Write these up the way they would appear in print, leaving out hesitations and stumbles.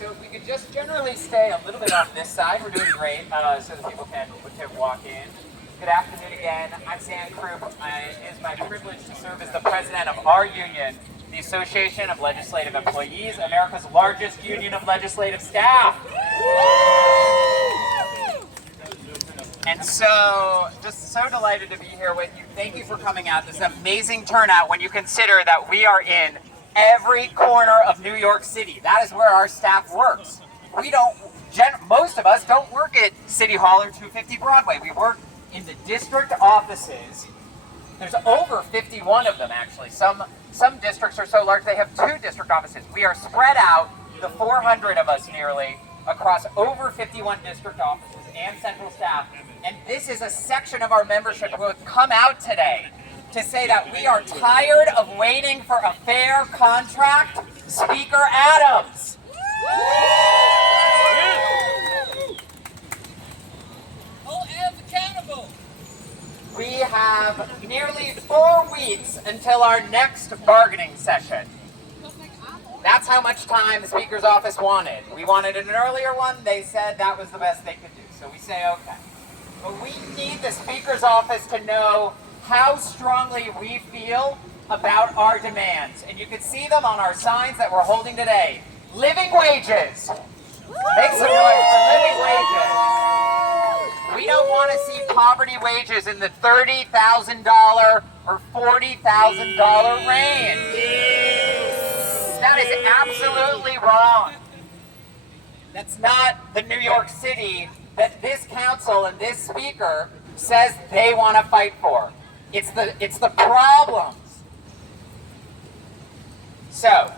So if we could just generally stay a little bit off this side, we're doing great, so that people can walk in. Good afternoon again. I'm Stan Krupp. It is my privilege to serve as the president of our union, the Association of Legislative Employees, America's largest union of legislative staff. And so, just so delighted to be here with you. Thank you for coming out. This is an amazing turnout when you consider that we are in every corner of New York City. That is where our staff works. Most of us don't work at City Hall or 250 Broadway. We work in the district offices. There's over 51 of them, actually. Some districts are so large they have 2 district offices. We are spread out, the 400 of us nearly, across over 51 district offices and central staff. And this is a section of our membership who have come out today to say that we are tired of waiting for a fair contract. Speaker Adams. Hold hands accountable. We have nearly 4 weeks until our next bargaining session. That's how much time the Speaker's office wanted. We wanted an earlier one. They said that was the best they could do. So we say, okay. But we need the Speaker's office to know how strongly we feel about our demands. And you can see them on our signs that we're holding today. Living wages. Make some noise for living wages. We don't want to see poverty wages in the $30,000 or $40,000 range. That is absolutely wrong. That's not the New York City that this council and this speaker says they want to fight for. It's the problems. So,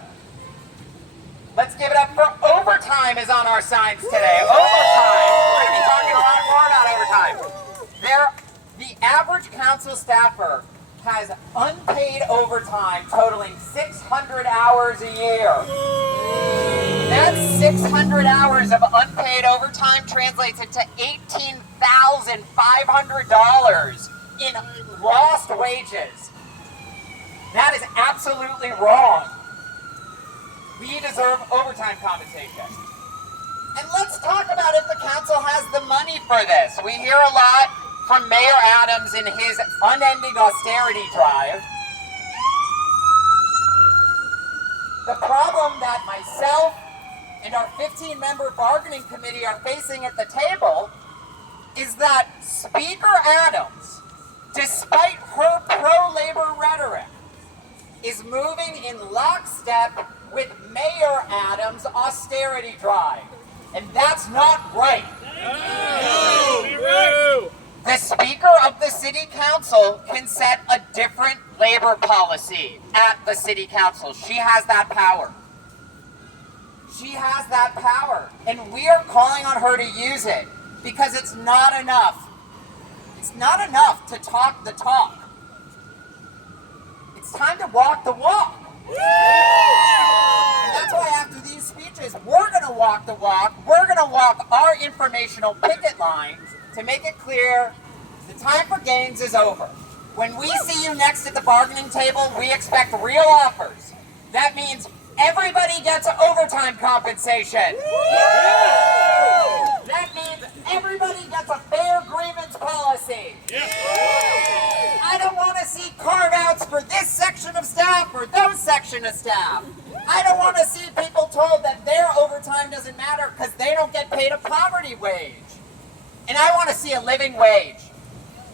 let's give it up for overtime is on our signs today. Overtime. We're going to be talking a lot more about overtime. The average council staffer has unpaid overtime totaling 600 hours a year. That 600 hours of unpaid overtime translates into $18,500 in lost wages. That is absolutely wrong. We deserve overtime compensation. And let's talk about if the council has the money for this. We hear a lot from Mayor Adams in his unending austerity drive. The problem that myself and our 15-member bargaining committee are facing at the table is that Speaker Adams, despite her pro-labor rhetoric, is moving in lockstep with Mayor Adams' austerity drive. And that's not right. No. The Speaker of the City Council can set a different labor policy at the City Council. She has that power. She has that power. And we are calling on her to use it because it's not enough. It's not enough to talk the talk. It's time to walk the walk. And that's why after these speeches, we're going to walk the walk. We're going to walk our informational picket line to make it clear the time for games is over. When we see you next at the bargaining table, we expect real offers. That means everybody gets overtime compensation. That means everybody gets a fair grievance policy. I don't want to see carve-outs for this section of staff or those section of staff. I don't want to see people told that their overtime doesn't matter because they don't get paid a poverty wage. And I want to see a living wage.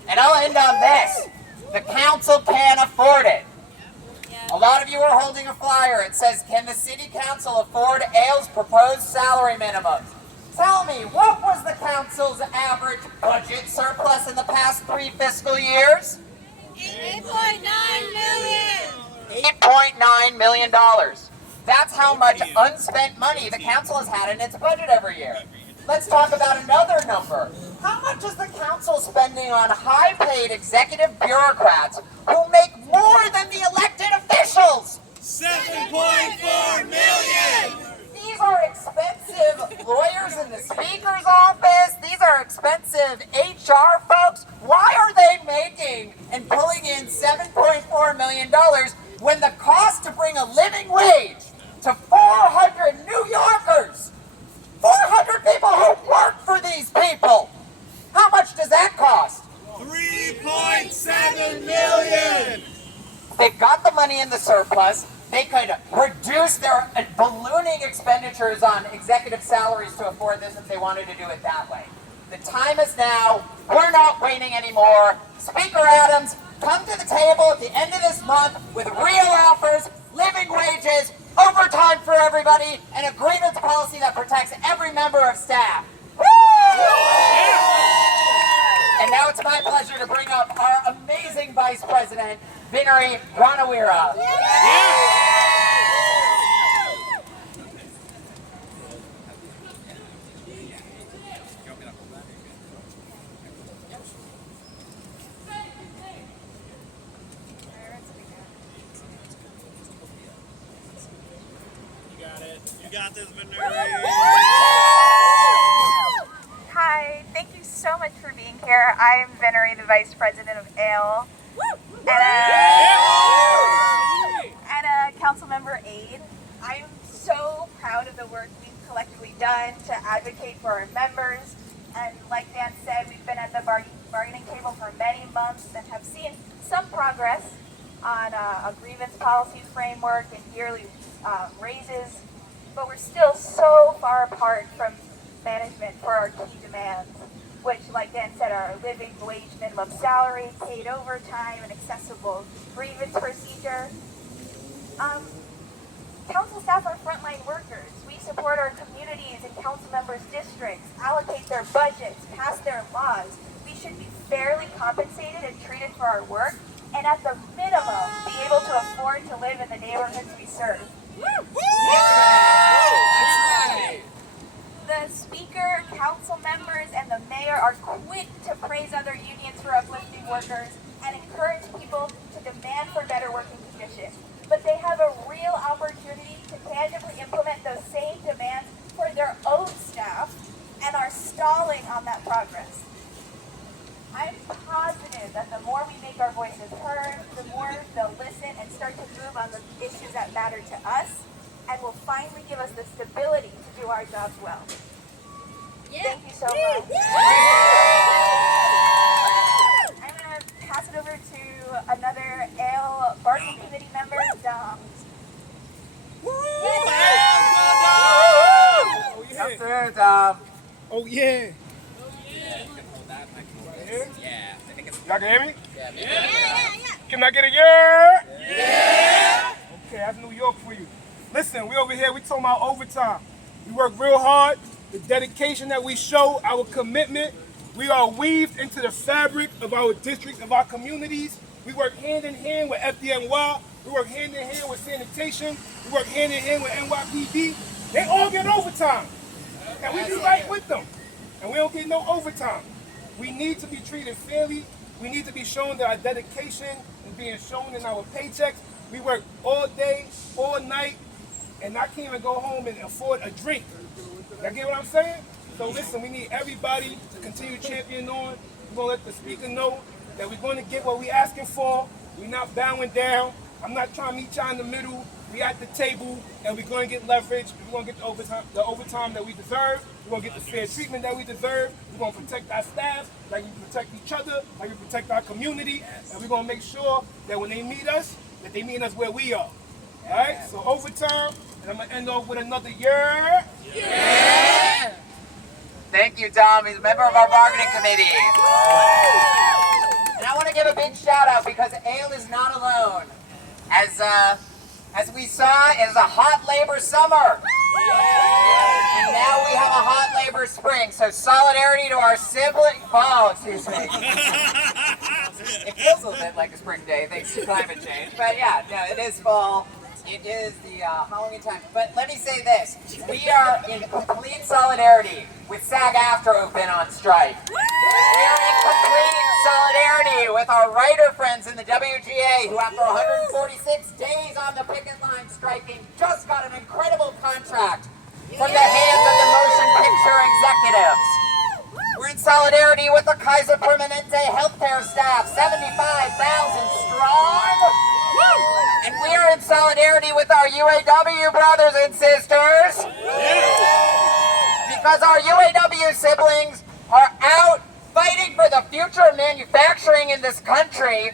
And I'll end on this. The council can't afford it. A lot of you are holding a flyer. It says, can the city council afford ALE's proposed salary minimums? Tell me, what was the council's average budget surplus in the past 3 fiscal years? $8.9 million. $8.9 million. That's how much unspent money the council has had in its budget every year. Let's talk about another number. How much is the council spending on high-paid executive bureaucrats who make more than the elected officials? $7.4 million. These are expensive lawyers in the Speaker's office. These are expensive HR folks. Why are they making and pulling in $7.4 million when the cost to bring a living wage to 400 New Yorkers in the surplus. They could reduce their ballooning expenditures on executive salaries to afford this if they wanted to do it that way. The time is now. We're not waiting anymore. Speaker Adams, come to the table at the end of this month with real offers, living wages, overtime for everybody, and a grievance policy that protects every member of staff. Woo! And now it's my pleasure to bring up our amazing Vice President, Vinary Ranawira. You got this, Vinary. Hi, thank you so much for being here. I'm Vinary, the Vice President of ALE, and a council member aide. I'm so proud of the work we've collectively done to advocate for our members. And like Dan said, we've been at the bargaining table for many months and have seen some progress on a grievance policy framework and yearly raises. But we're still so far apart from management for our key demands, which, like Dan said, are a living wage minimum salary, paid overtime, and accessible grievance procedure. Council staff are frontline workers. We support our communities and council members' districts, allocate their budgets, pass their laws. We should be fairly compensated and treated for our work, and at the minimum, be able to afford to live in the neighborhoods we serve. The speaker, council members, and the mayor are quick to praise other unions for uplifting workers and encourage people to demand for better working conditions. But they have a real opportunity to tangibly implement those same demands for their own staff and are stalling on that progress. I'm positive that the more we make our voices heard, the more they'll listen and start to move on the issues that matter to us, and will finally give us the stability to do our jobs well. Thank you so much. I'm going to pass it over to another ALE bargaining committee member, Dom. Come through, Dom. Oh yeah. Y'all can hear me? Yeah. Can I get a yeah? Yeah. Okay, that's New York for you. Listen, we over here, we talking about overtime. We work real hard. The dedication that we show, our commitment, we are weaved into the fabric of our districts, of our communities. We work hand in hand with FDNY. We work hand in hand with sanitation. We work hand in hand with NYPD. They all get overtime. And we be right with them. And we don't get no overtime. We need to be treated fairly. We need to be shown that our dedication is being shown in our paychecks. We work all day, all night, and I can't even go home and afford a drink. Y'all get what I'm saying? So listen, we need everybody to continue championing on. We're going to let the speaker know that we're going to get what we're asking for. We're not bowing down. I'm not trying to meet y'all in the middle. We at the table, and we're going to get leverage. We're going to get the overtime that we deserve. We're going to get the fair treatment that we deserve. We're going to protect our staff like we protect each other, like we protect our community. And we're going to make sure that when they meet us, that they meet us where we are. All right? So overtime, and I'm going to end off with another year. Yeah. Thank you, Dom. He's a member of our bargaining committee. And I want to give a big shout out because ALE is not alone. As we saw, it is a hot labor summer. And now we have a hot labor spring. So solidarity to our sibling. Oh, excuse me. It feels a little bit like a spring day thanks to climate change. But yeah, no, it is fall. It is the Halloween time. But let me say this. We are in complete solidarity with SAG-AFTRA who've been on strike. We are in complete solidarity with our writer friends in the WGA who, after 146 days on the picket line striking, just got an incredible contract from the hands of the motion picture executives. We're in solidarity with the Kaiser Permanente healthcare staff, 75,000 strong. And we are in solidarity with our UAW brothers and sisters. Because our UAW siblings are out fighting for the future of manufacturing in this country.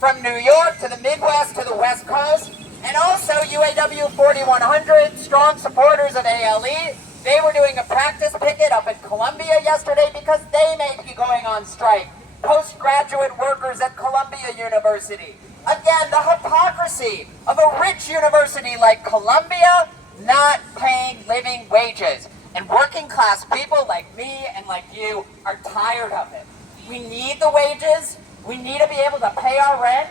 from New York to the Midwest to the West Coast, and also UAW 4100, strong supporters of ALE. They were doing a practice picket up at Columbia yesterday because they may be going on strike. Postgraduate workers at Columbia University. Again, the hypocrisy of a rich university like Columbia not paying living wages. And working class people like me and like you are tired of it. We need the wages. We need to be able to pay our rent,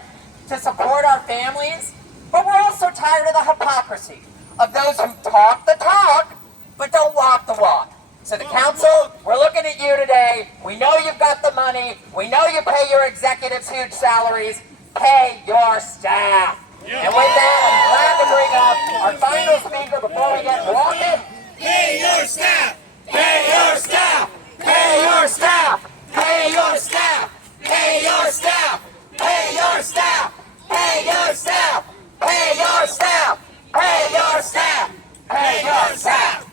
to support our families. But we're also tired of the hypocrisy of those who talk the talk, but don't walk the walk. So the council, we're looking at you today. We know you've got the money. We know you pay your executives huge salaries. Pay your staff. And with that, I'm glad to bring up our final speaker before we get walking. Pay your staff! Pay your staff! Pay your staff! Pay your staff! Pay your staff! Pay your staff! Pay your staff! Pay your staff! Pay your staff! Pay your staff!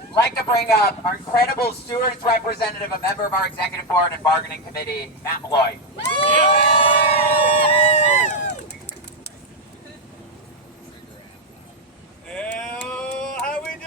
I'd like to bring up our incredible stewards representative, a member of our executive board and bargaining committee, Matt Malloy. How we doing?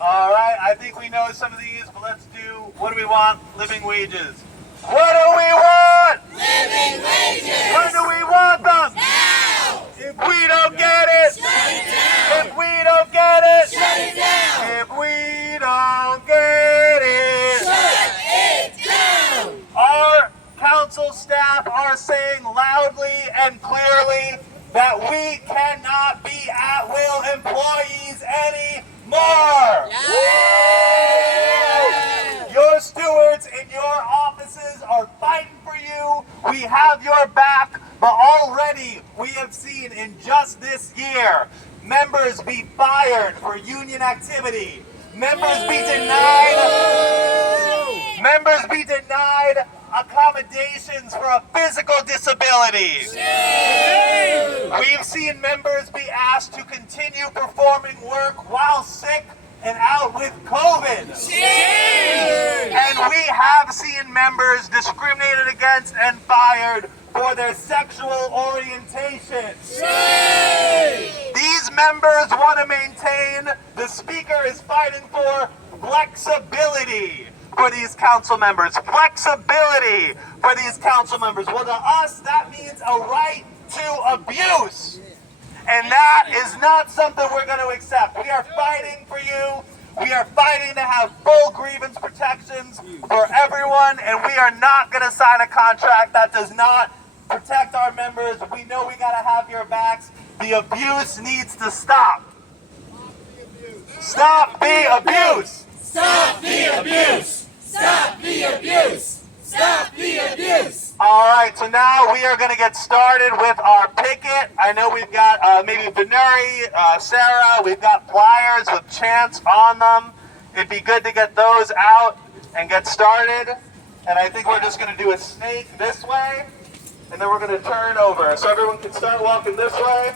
All right, I think we know some of these, but let's do, what do we want? Living wages. What do we want? Living wages! When do we want them? Now! If we don't get it, Shut it down! if we don't get it, Shut it down! if we don't get it. Shut it down! Our council staff are saying loudly and clearly that we cannot be at-will employees anymore. Your stewards in your offices are fighting for you. We have your back, but already we have seen in just this year members be fired for union activity. Members be denied accommodations for a physical disability. We've seen members be asked to continue performing work while sick and out with COVID. And we have seen members discriminated against and fired for their sexual orientation. These members want to maintain, the speaker is fighting for flexibility for these council members. Flexibility for these council members. Well, to us, that means a right to abuse. And that is not something we're going to accept. We are fighting for you. We are fighting to have full grievance protections for everyone, and we are not going to sign a contract that does not protect our members. We know we got to have your backs. The abuse needs to stop. Stop the abuse. Stop the abuse! Stop the abuse! Stop the abuse! All right, so now we are going to get started with our picket. I know we've got maybe Venuri, Sarah, we've got flyers with chants on them. It'd be good to get those out and get started. And I think we're just going to do a snake this way, and then we're going to turn over. So everyone can start walking this way.